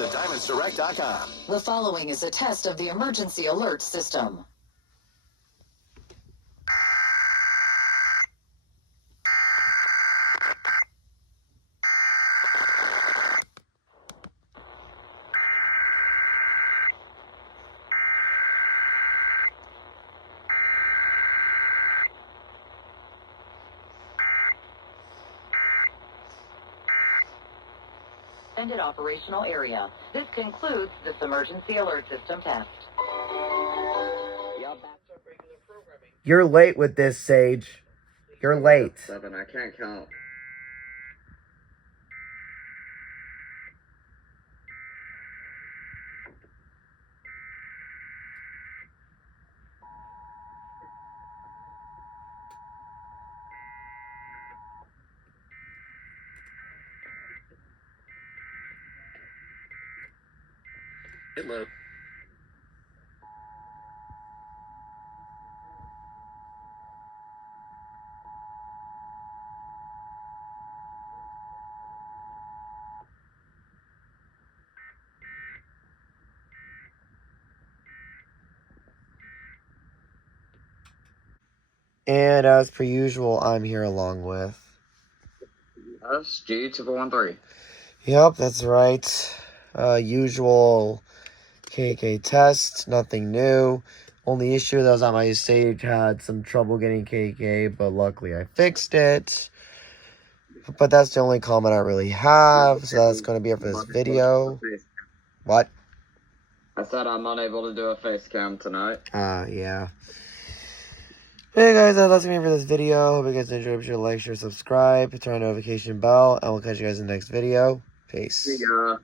Visit DiamondsDirect.com. The following is a test of the emergency alert system. Extended operational area. This concludes this emergency alert system test. You're late with this, Sage. You're late. 7, I can't count. Hello. And as per usual, I'm here along with... That's G2413. Yep, that's right. Usual Kdka test, nothing new. Only issue that was on my Sage had some trouble getting Kdka, but luckily I fixed it. But that's the only comment I really have, so that's going to be it for this video. What? I said I'm unable to do a face cam tonight. Yeah. Hey guys, that's going to be it for this video. Hope you guys enjoyed. Be sure to like, share, subscribe, turn on the notification bell, and we'll catch you guys in the next video. Peace. See ya.